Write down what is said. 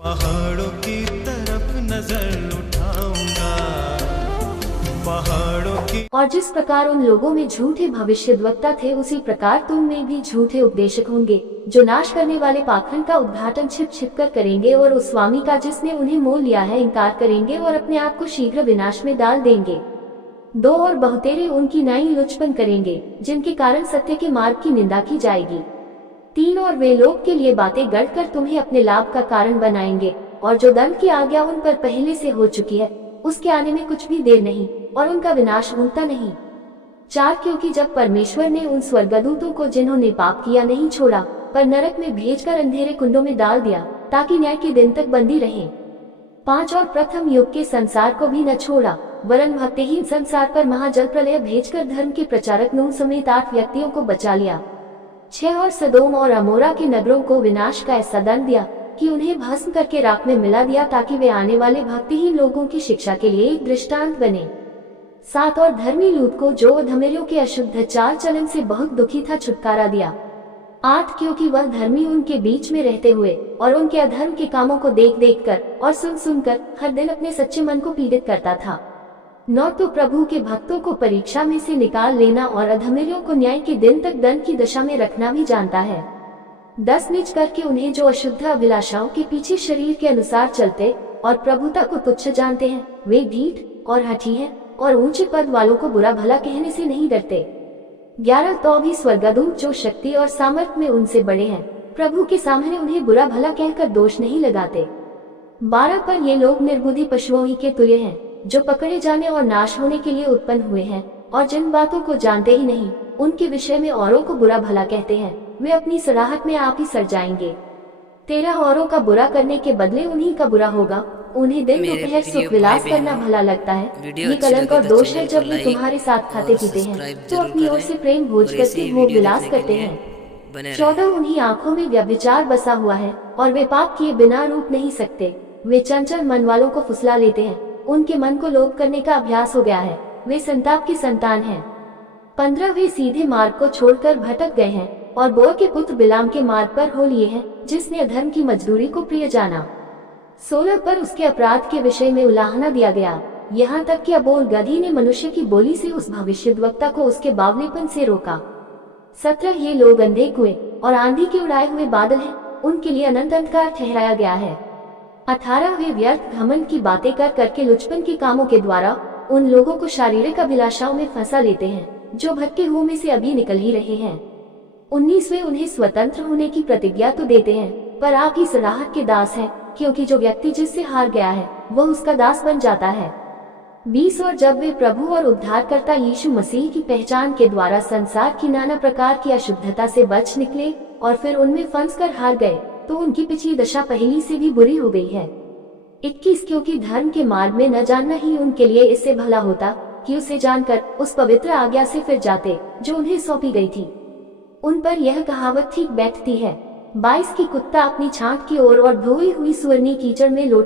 पहाड़ों की तरफ नजर उठाऊंगा, पहाड़ों की। और जिस प्रकार उन लोगों में झूठे भविष्यद्वक्ता थे, उसी प्रकार तुम में भी झूठे उपदेशक होंगे, जो नाश करने वाले पाखंड का उद्घाटन छिप छिप कर करेंगे और उस स्वामी का जिसने उन्हें मोल लिया है इनकार करेंगे और अपने आप को शीघ्र विनाश में डाल देंगे। दो और बहुतेरे उनकी नई लुचपन करेंगे, जिनके कारण सत्य के मार्ग की निंदा की जाएगी। तीन और वे लोग के लिए बातें गढ़कर तुम्हें अपने लाभ का कारण बनाएंगे, और जो दंड की आज्ञा उन पर पहले से हो चुकी है उसके आने में कुछ भी देर नहीं और उनका विनाश होता नहीं। चार, क्योंकि जब परमेश्वर ने उन स्वर्गदूतों को जिन्होंने पाप किया नहीं छोड़ा, पर नरक में भेजकर अंधेरे कुंडों में डाल दिया ताकि न्याय के दिन तक बंदी रहे। पांच, और प्रथम युग के संसार को भी न छोड़ा, वरन भक्तिहीन संसार पर महाजल प्रलय भेजकर धर्म के प्रचारक नूह समेत 8 व्यक्तियों को बचा लिया। 6, और सदोम और अमोरा के नगरों को विनाश का ऐसा दंड दिया कि उन्हें भस्म करके राख में मिला दिया, ताकि वे आने वाले भक्तिहीन लोगों की शिक्षा के लिए एक दृष्टांत बने। 7, और धर्मी लूत को, जो अधर्मियों के अशुद्ध चाल चलन से बहुत दुखी था, छुटकारा दिया। 8, क्योंकि वह धर्मी उनके बीच में रहते हुए और उनके अधर्म के कामों को देख देख कर और सुन सुन कर हर दिन अपने सच्चे मन को पीड़ित करता था। 9, तो प्रभु के भक्तों को परीक्षा में से निकाल लेना और अधर्मियों को न्याय के दिन तक दंड की दशा में रखना भी जानता है। 10, निज करके उन्हें जो अशुद्ध अभिलाषाओं के पीछे शरीर के अनुसार चलते और प्रभुता को तुच्छ जानते हैं, वे ढीठ और हठी हैं और ऊंचे पद वालों को बुरा भला कहने से नहीं डरते। 11, तो भी स्वर्गदूत जो शक्ति और सामर्थ्य में उनसे बड़े हैं, प्रभु के सामने उन्हें बुरा भला कहकर दोष नहीं लगाते। 12, पर ये लोग निर्बुद्धि पशुओं ही के तुल्य हैं, जो पकड़े जाने और नाश होने के लिए उत्पन्न हुए हैं, और जिन बातों को जानते ही नहीं उनके विषय में औरों को बुरा भला कहते हैं, वे अपनी सराहत में आप ही सड़ जाएंगे। 13, औरों का बुरा करने के बदले उन्हीं का बुरा होगा, उन्हें दिन दोपहर सुख विलास करना भला लगता है। ये कलंक और दोष है जब वे तुम्हारे साथ खाते पीते हैं तो अपनी ओर से प्रेम भोज करके भोग विलास करते हैं। 14, उन्हीं आँखों में व्यभिचार बसा हुआ है और वे पाप किए बिना रुक नहीं सकते। वे चंचल मन वालों को फुसला लेते हैं, उनके मन को लोभ करने का अभ्यास हो गया है, वे संताप की संतान हैं। 15, वे सीधे मार्ग को छोड़कर भटक गए हैं और बोर के पुत्र बिलाम के मार्ग पर हो लिए हैं, जिसने अधर्म की मजदूरी को प्रिय जाना। 16, पर उसके अपराध के विषय में उलाहना दिया गया, यहाँ तक कि अबोल गधी ने मनुष्य की बोली से उस भविष्यद्वक्ता को उसके बावलेपन से रोका। 17, ये लोग अंधे कुएं और आंधी के उड़ाए हुए बादल हैं, उनके लिए अनंत अंधकार ठहराया गया है। 18, वे व्यर्थ घमंड की बातें कर करके लुचपन के कामों के द्वारा उन लोगों को शारीरिक अभिलाषाओं में फंसा लेते हैं, जो भटके हुए में से अभी निकल ही रहे हैं। 19, वे उन्हें स्वतंत्र होने की प्रतिज्ञा तो देते हैं, पर आप ही सराहत के दास हैं, क्योंकि जो व्यक्ति जिससे हार गया है वह उसका दास बन जाता है। 20, और जब वे प्रभु और उद्धारकर्ता यीशु मसीह की पहचान के द्वारा संसार की नाना प्रकार की अशुद्धता से बच निकले और फिर उनमें फंसकर हार गए, तो उनकी पिछली दशा पहली से भी बुरी हो गई है। 21, क्योंकि धर्म के मार्ग में न जानना ही उनके लिए इससे भला होता कि उसे जानकर उस पवित्र आज्ञा से फिर जाते जो उन्हें सौंपी गई थी। उन पर यह कहावत ठीक बैठती है, 22, की कुत्ता अपनी छांट की ओर और धोई हुई सुअरनी कीचड़ में लौट